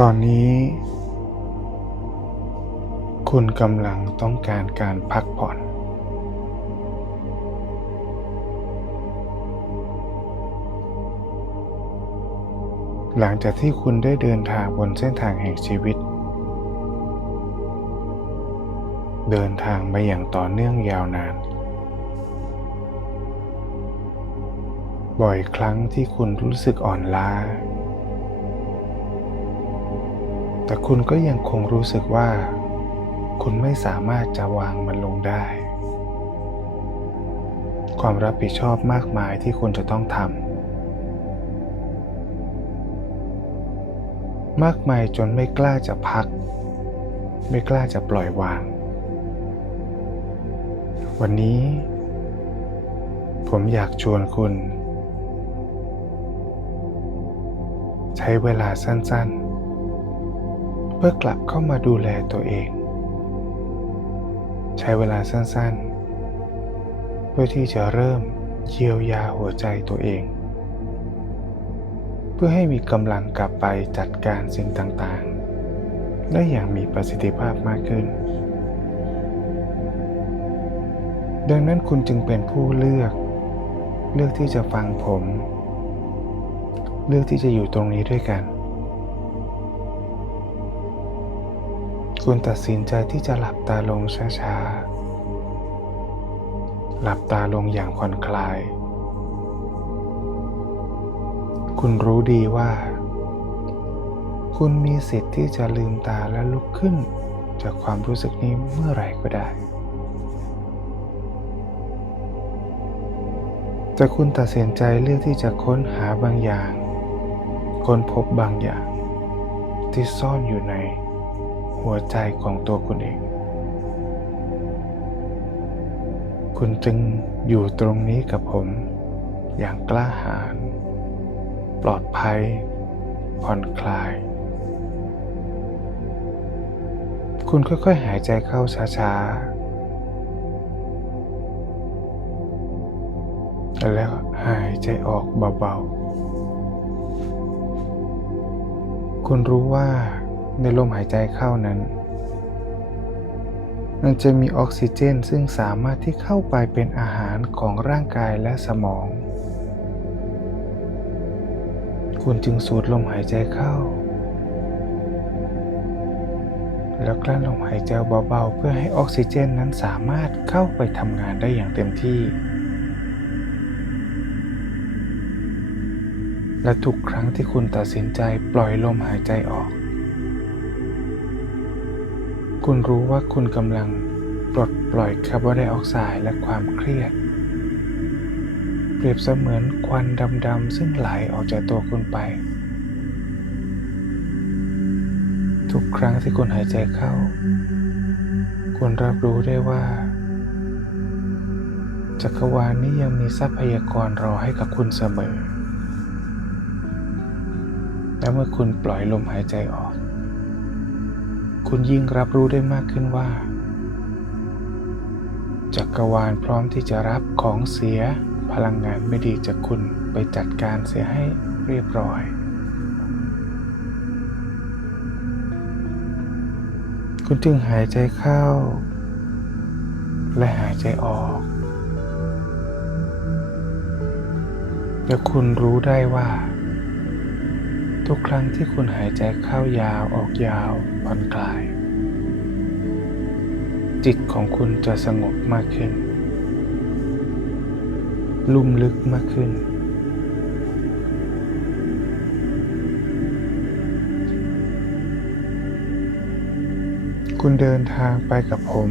ตอนนี้ คุณกำลังต้องการการพักผ่อน หลังจากที่คุณได้เดินทางบนเส้นทางแห่งชีวิต เดินทางมาอย่างต่อเนื่องยาวนาน บ่อยครั้งที่คุณรู้สึกอ่อนล้า แต่คุณก็ยังคงรู้สึกว่า คุณไม่สามารถจะวางมันลงได้ ความรับผิดชอบมากมายที่คุณจะต้องทำมากมายจนไม่กล้าจะพัก ไม่กล้าจะปล่อยวาง วันนี้ ผมอยากชวนคุณ ใช้เวลาสั้นๆ พื่อกลับเข้ามาดูแลตัวเอง ใช้เวลาสั้นๆ เพื่อที่จะเริ่มเยียวยาหัวใจตัวเอง เพื่อให้มีกำลังกลับไปจัดการสิ่งต่างๆ ได้อย่างมีประสิทธิภาพมากขึ้น ดังนั้นคุณจึงเป็นผู้เลือก เลือกที่จะฟังผม เลือกที่จะอยู่ตรงนี้ด้วยกัน คุณตัดสินใจที่จะหลับตาลงช้าๆ หลับตาลงอย่างผ่อนคลาย คุณรู้ดีว่า คุณมีสิทธิ์ที่จะลืมตาและลุกขึ้น จากความรู้สึกนี้เมื่อไหร่ก็ได้แต่คุณตัดสินใจเลือกที่จะค้นหาบางอย่าง ค้นพบบางอย่าง ที่ซ่อนอยู่ใน หัวใจของตัวคุณเอง คุณจึงอยู่ตรงนี้กับผม อย่างกล้าหาญปลอดภัย ผ่อนคลาย คุณค่อยๆหายใจเข้าช้าๆ แล้วหายใจออกเบาๆ คุณรู้ว่า ในลมหายใจเข้านั้น มันจะมีออกซิเจนซึ่งสามารถที่เข้าไปเป็นอาหารของร่างกายและสมอง คุณจึงสูดลมหายใจเข้า แล้วกลั้นลมหายใจเบาๆ เพื่อให้ออกซิเจนนั้นสามารถเข้าไปทำงานได้อย่างเต็มที่และทุกครั้งที่คุณตัดสินใจปล่อยลมหายใจออก คุณรู้ว่าคุณกำลังปลดปล่อยคาร์บอนไดออกไซด์และความเครียด เปรียบเสมือนควันดำๆซึ่งไหลออกจากตัวคุณไป ทุกครั้งที่คุณหายใจเข้า คุณรับรู้ได้ว่าจักรวาลนี้ยังมีทรัพยากรรอให้กับคุณเสมอ และเมื่อคุณปล่อยลมหายใจออก คุณยิ่งรับรู้ได้มากขึ้นว่า จักรวาลพร้อมที่จะรับของเสียพลังงานไม่ดีจากคุณไปจัดการเสียให้เรียบร้อย คุณจึงหายใจเข้า และหายใจออก และคุณรู้ได้ว่า ทุกครั้งที่คุณหายใจเข้ายาวออกยาวผ่อนคลาย จิตของคุณจะสงบมากขึ้น ลุ่มลึกมากขึ้น คุณเดินทางไปกับผม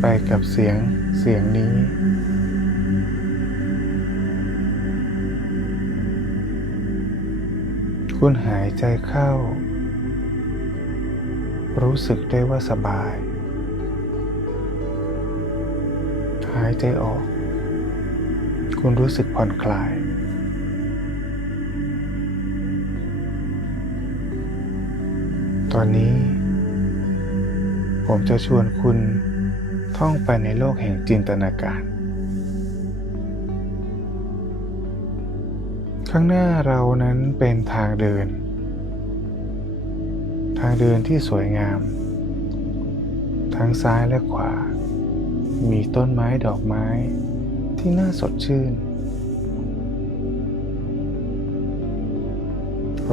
ไปกับเสียงเสียงนี้ คุณหายใจเข้า รู้สึกได้ว่าสบาย หายใจออก คุณรู้สึกผ่อนคลาย ตอนนี้ ผมจะชวนคุณท่องไปในโลกแห่งจินตนาการ ข้างหน้าเรานั้นเป็นทางเดิน ทางเดินที่สวยงาม ทั้งซ้ายและขวา มีต้นไม้ดอกไม้ที่น่าสดชื่น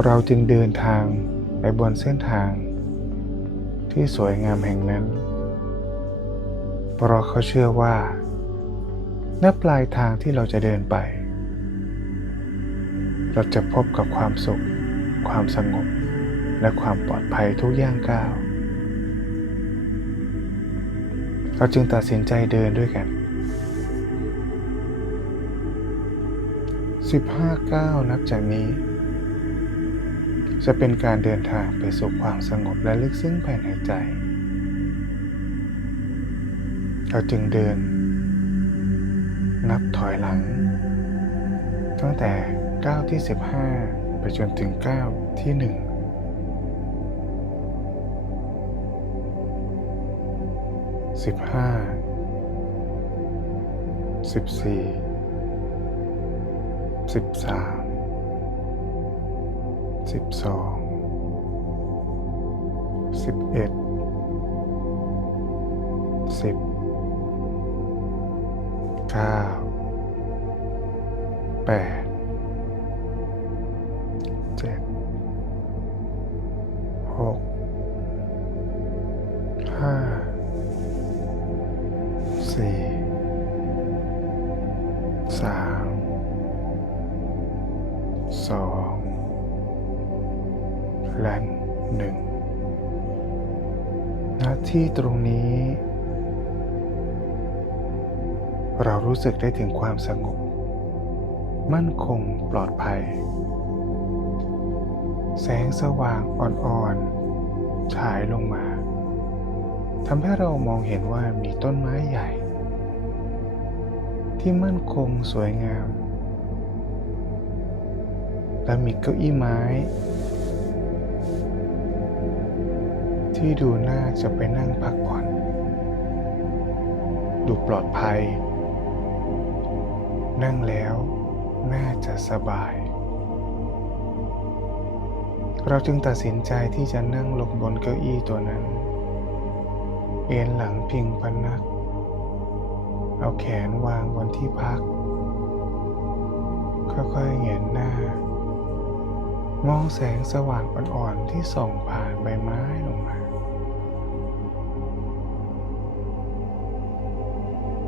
เราจึงเดินทางไปบนเส้นทาง ที่สวยงามแห่งนั้น เพราะเขาเชื่อว่าณปลายทางที่เราจะเดินไป เราจะพบกับความสุข ความสงบ และความปลอดภัยทุกย่างก้าว เราจึงตัดสินใจเดินด้วยกัน 15ก้าวนับจากนี้ จะเป็นการเดินทางไปสู่ความสงบและลึกซึ้งภายในใจ เราจึงเดิน นับถอยหลังตั้งแต่ ก้าวที่ 15 ไปจนถึงก้าวที่ 1สิบห้าสิบสี่สิบสามสิบสองสิบเอ็ดสิบเก้าแปด สองและหนึ่งหน้าที่ตรงนี้ เรารู้สึกได้ถึงความสงบ มั่นคงปลอดภัย แสงสว่างอ่อนๆ ฉายลงมาทำให้เรามองเห็นว่ามีต้นไม้ใหญ่ ที่มั่นคงสวยงาม และมีเก้าอี้ไม้ ที่ดูน่าจะไปนั่งพักผ่อน ดูปลอดภัย นั่งแล้วน่าจะสบาย เราจึงตัดสินใจที่จะนั่งลงบนเก้าอี้ตัวนั้น เอนหลังพิงพนัก เอาแขนวางบนที่พัก ค่อยๆเงยหน้า มองแสงสว่างอ่อนๆที่ส่องผ่านใบไม้ลงมา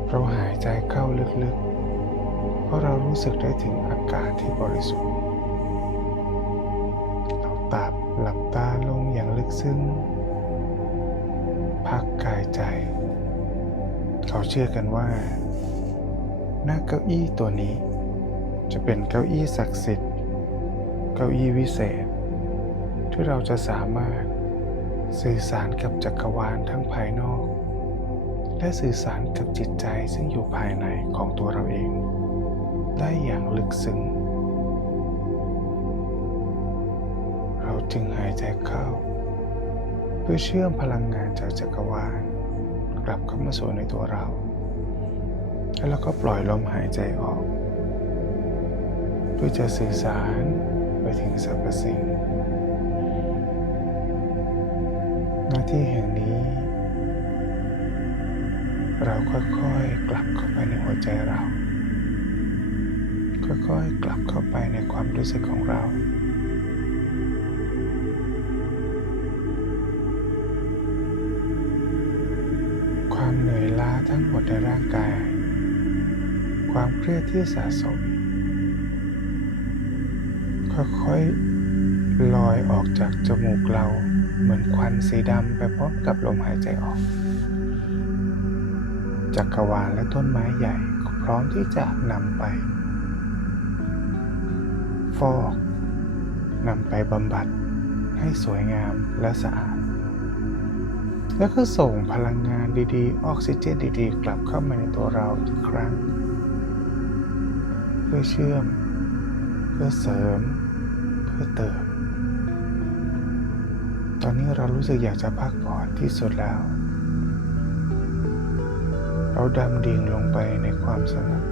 เราหายใจเข้าลึกๆ เพราะเรารู้สึกได้ถึงอากาศที่บริสุทธิ์เราตับหลับตาลงอย่างลึกซึ้ง พักกายใจ เขาเชื่อกันว่า หน้าเก้าอี้ตัวนี้ จะเป็นเก้าอี้ศักดิ์สิทธิ์ เก้าอี้วิเศษ ที่เราจะสามารถสื่อสารกับจักรวาลทั้งภายนอก และสื่อสารกับจิตใจซึ่งอยู่ภายในของตัวเราเอง ได้อย่างลึกซึ้งเราจึงหายใจเข้า เพื่อเชื่อมพลังงานจากจักรวาล กลับเข้ามาสู่ในตัวเรา แล้วเราก็ปล่อยลมหายใจออกเพื่อจะสื่อสาร ไปถึงสรรพสิ่งหน้าที่แห่งนี้ เราค่อยๆกลับเข้าไปในหัวใจเรา ค่อยๆกลับเข้าไปในความรู้สึกของเราความเหนื่อยล้าทั้งหมดในร่างกาย ความเครียดที่สะสม ค่อยๆลอยออกจากจมูกเราเหมือนควันสีดำไปพร้อมกับลมหายใจออก จักรวาลและต้นไม้ใหญ่พร้อมที่จะนำไป ฟอกนำไปบำบัดให้สวยงามและสะอาด แล้วก็ส่งพลังงานดีๆ ออกซิเจนดีๆ กลับเข้ามาในตัวเราอีกครั้ง เพื่อเชื่อม เพื่อเสริม พื่อเติม ตอนนี้เรารู้สึกอยากจะพักผ่อนที่สุดแล้ว เราดำดิ่งลงไปในความสงบ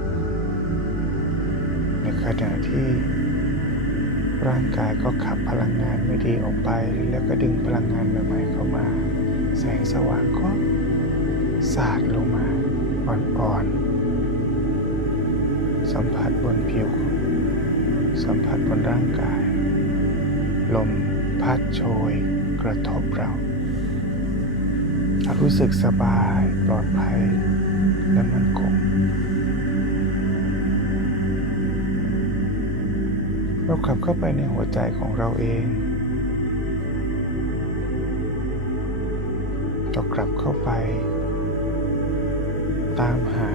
ในขณะที่ร่างกายก็ขับพลังงานไม่ดีออกไป แล้วก็ดึงพลังงานใหม่ๆเข้ามา แสงสว่างก็สาดลงมาอ่อนๆ สัมผัสบนผิว สัมผัสบนร่างกาย ลมพัดโชยกระทบเรารู้สึกสบายปลอดภัยและมั่นคงเรากลับเข้าไปในหัวใจของเราเองเรากลับเข้าไป ตามหา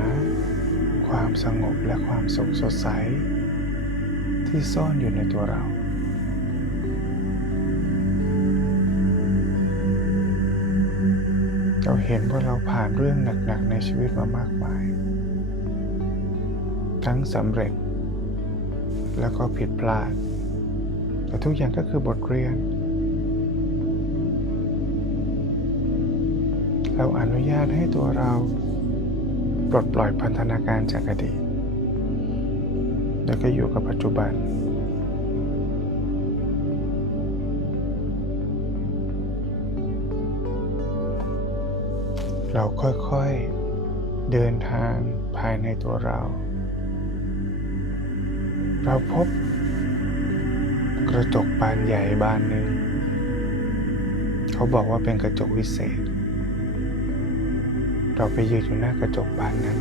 ความสงบและความสุขสดใส ที่ซ่อนอยู่ในตัวเรา เราเห็นว่าเราผ่านเรื่องหนักๆในชีวิตมามากมาย ทั้งสำเร็จ แล้วก็ผิดพลาด แต่ทุกอย่างก็คือบทเรียน เราอนุญาตให้ตัวเราปลดปล่อยพันธนาการจากอดีตแล้วก็อยู่กับปัจจุบัน เราค่อยๆเดินทางภายในตัวเรา เราพบกระจกบานใหญ่บานหนึ่ง เขาบอกว่าเป็นกระจกวิเศษ เราไปยืนอยู่หน้ากระจกบานนั้น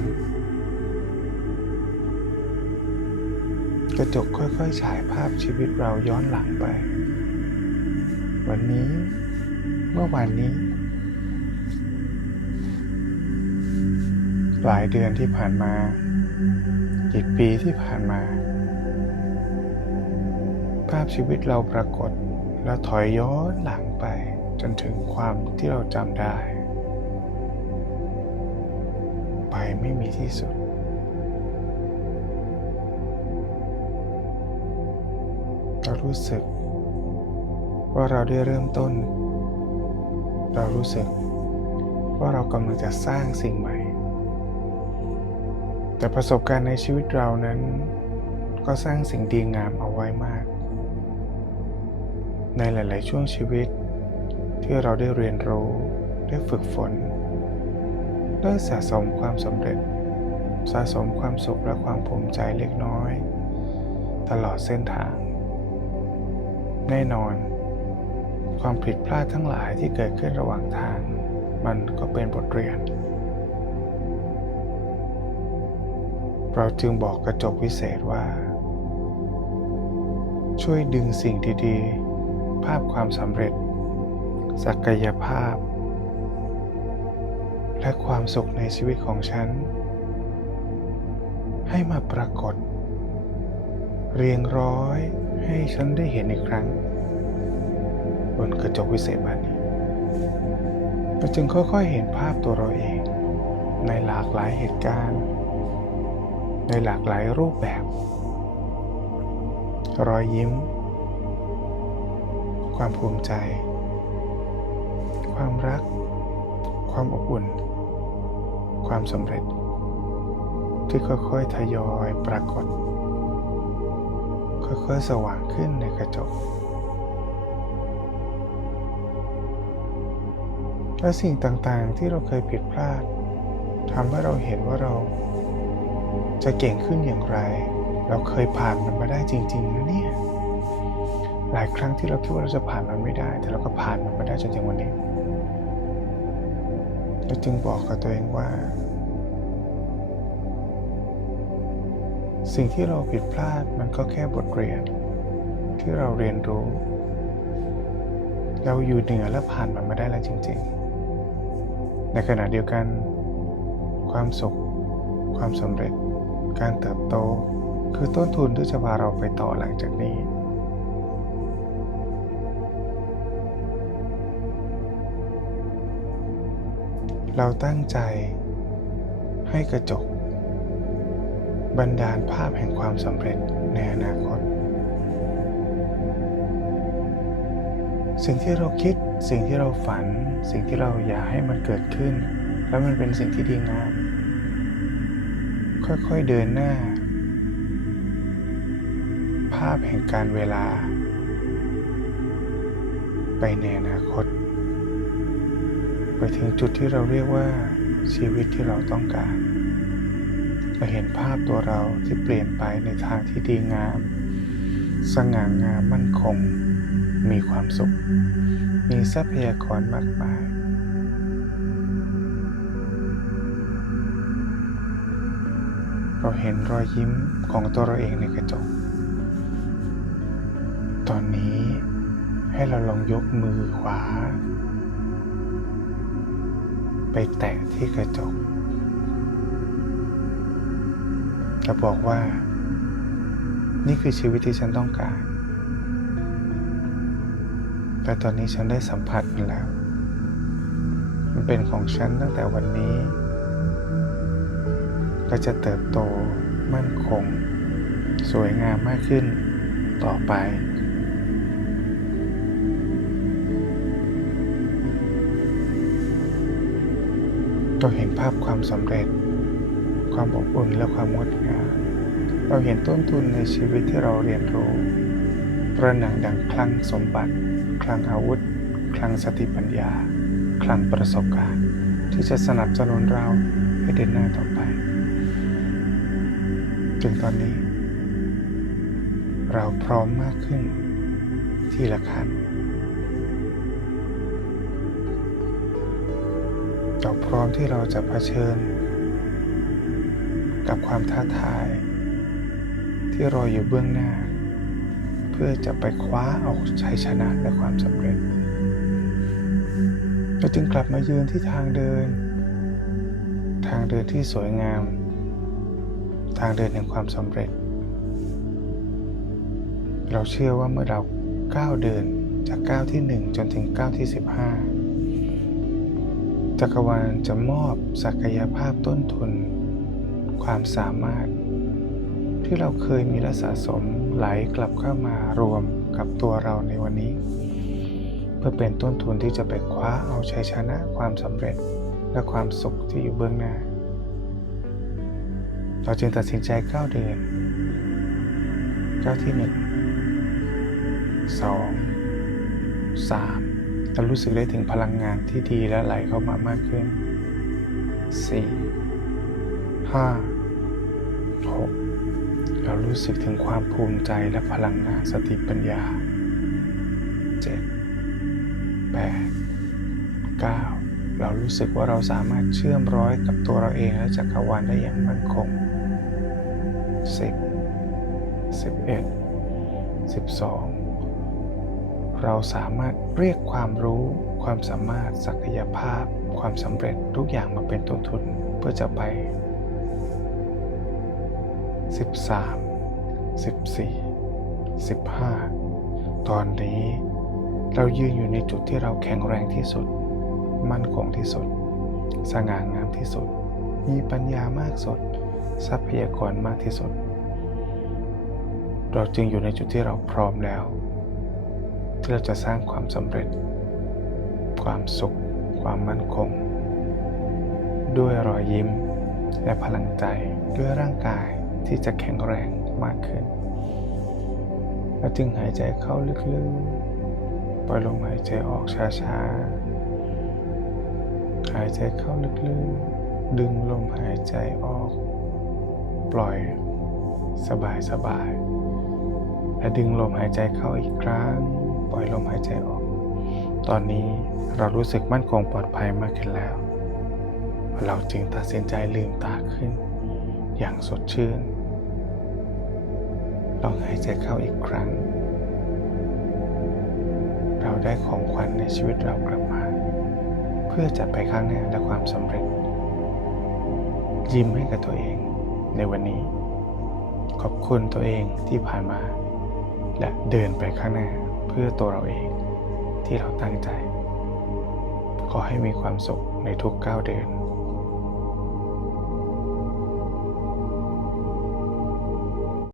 กระจกค่อยๆฉายภาพชีวิตเราย้อนหลังไป วันนี้เมื่อวานนี้ หลายเดือนที่ผ่านมากี่ปีที่ผ่านมา ภาพชีวิตเราปรากฏแล้วถอยย้อนหลังไปจนถึงความที่เราจำได้ ไปไม่มีที่สุด เรารู้สึก ว่าเราได้เริ่มต้น เรารู้สึกว่าเรากำลังจะสร้างสิ่งใหม่ แต่ประสบการณ์ในชีวิตเรานั้น ก็สร้างสิ่งดีงามเอาไว้มาก ในหลาย ๆ ช่วงชีวิต ที่เราได้เรียนรู้ได้ฝึกฝนได้สะสมความสำเร็จ สะสมความสุขและความภูมิใจเล็กน้อย ตลอดเส้นทาง แน่นอน ความผิดพลาดทั้งหลายที่เกิดขึ้นระหว่างทาง มันก็เป็นบทเรียน เราจึงบอกกระจกวิเศษว่า ช่วยดึงสิ่งดีๆ ภาพความสำเร็จ ศักยภาพ และความสุขในชีวิตของฉัน ให้มาปรากฏ เรียงร้อยให้ฉันได้เห็นอีกครั้ง บนกระจกวิเศษบานนี้เราจึงค่อยๆเห็นภาพตัวเราเอง ในหลากหลายเหตุการณ์ ในหลากหลายรูปแบบ รอยยิ้ม ความภูมิใจ ความรัก ความอบอุ่น ความสำเร็จ ที่ค่อยๆทยอยปรากฏ ค่อยๆสว่างขึ้นในกระจกและสิ่งต่างๆที่เราเคยผิดพลาดทำให้เราเห็นว่าเรา จะเก่งขึ้นอย่างไร เราเคยผ่านมันมาได้จริงๆนะเนี่ย หลายครั้งที่เราคิดว่าเราจะผ่านมันไม่ได้ แต่เราก็ผ่านมันมาได้จนถึงวันนี้ เราจึงบอกกับตัวเองว่า สิ่งที่เราผิดพลาดมันก็แค่บทเรียน ที่เราเรียนรู้ เราอยู่เหนือและผ่านมันมาได้แล้วจริง ๆ ในขณะเดียวกันความสุขความสำเร็จ การเติบโต คือต้นทุนที่จะพาเราไปต่อหลังจากนี้ เราตั้งใจให้กระจก บันดาลภาพแห่งความสำเร็จในอนาคต สิ่งที่เราคิด สิ่งที่เราฝัน สิ่งที่เราอยากให้มันเกิดขึ้น แล้วมันเป็นสิ่งที่ดีงาม ค่อยๆเดินหน้า ภาพแห่งการเวลา ไปในอนาคต ไปถึงจุดที่เราเรียกว่าชีวิตที่เราต้องการเราเห็นภาพตัวเราที่เปลี่ยนไปในทางที่ดีงาม สง่างามมั่นคง มีความสุข มีทรัพยากรมากมาย เราเห็นรอยยิ้มของตัวเราเองในกระจก ตอนนี้ให้เราลองยกมือขวา ไปแตะที่กระจกจะบอกว่า นี่คือชีวิตที่ฉันต้องการ แต่ตอนนี้ฉันได้สัมผัสมันแล้ว มันเป็นของฉันตั้งแต่วันนี้ และจะเติบโตมั่นคง สวยงามมากขึ้นต่อไป เราเห็นภาพความสำเร็จ ความอบอุ่นและความงดงาม เราเห็นต้นทุนในชีวิตที่เราเรียนรู้ประหนังดังคลังสมบัติ คลังอาวุธ คลังสติปัญญา คลังประสบการณ์ ที่จะสนับสนุนเราให้เดินหน้าต่อไป ถึงตอนนี้ เราพร้อมมากขึ้นทีละขั้นเราพร้อมที่เราจะเผชิญ กับความท้าทาย ที่รออยู่เบื้องหน้า เพื่อจะไปคว้าเอาชัยชนะและความสำเร็จเราจึงกลับมายืนที่ทางเดิน ทางเดินที่สวยงาม ทางเดินแห่งความสำเร็จ เราเชื่อว่าเมื่อเราก้าวเดินจากก้าวที่ 1 จนถึงก้าวที่ 15 จักรวาลจะมอบศักยภาพต้นทุน ความสามารถ ที่เราเคยมีและสะสมไหลกลับเข้ามารวมกับตัวเราในวันนี้ เพื่อเป็นต้นทุนที่จะไปคว้าเอาชัยชนะความสำเร็จและความสุขที่อยู่เบื้องหน้า เราจึงตัดสินใจก้าวเดินก้าวที่หนึ่งสองสามเรารู้สึกได้ถึงพลังงานที่ดีและไหลเข้ามามากขึ้นสี่ห้าหกเรารู้สึกถึงความภูมิใจและพลังงานสติปัญญาเจ็ดแปดเก้าเรารู้สึกว่าเราสามารถเชื่อมร้อยกับตัวเราเองและจักรวาลได้อย่างมั่นคง สิบสิบเอ็ดสิบสองเราสามารถเรียกความรู้ ความสามารถศักยภาพ ความสำเร็จทุกอย่างมาเป็นต้นทุนเพื่อจะไป13 14 15ตอนนี้เรายืนอยู่ในจุดที่เราแข็งแรงที่สุด มั่นคงที่สุด สง่างามที่สุด มีปัญญามากสุด ทรัพยากรมากที่สุด เราจึงอยู่ในจุดที่เราพร้อมแล้ว ที่เราจะสร้างความสำเร็จ ความสุข ความมั่นคง ด้วยรอยยิ้มและพลังใจด้วยร่างกายที่จะแข็งแรงมากขึ้นเราจึงหายใจเข้าลึกๆ ปล่อยลมหายใจออกช้าๆ หายใจเข้าลึกๆ ดึงลมหายใจออก ปล่อย สบายๆและดึงลมหายใจเข้าอีกครั้ง ปล่อยลมหายใจออก ตอนนี้เรารู้สึกมั่นคงปลอดภัยมากขึ้นแล้ว เราจึงตัดสินใจลืมตาขึ้น อย่างสดชื่นลองหายใจเข้าอีกครั้ง เราได้ของขวัญในชีวิตเรากลับมา เพื่อจะไปข้างหน้าและความสำเร็จ ยิ้มให้กับตัวเอง ในวันนี้ ขอบคุณตัวเองที่ผ่านมา และเดินไปข้างหน้าเพื่อตัวเราเองที่เราตั้งใจ ขอให้มีความสุขในทุกก้าวเดิน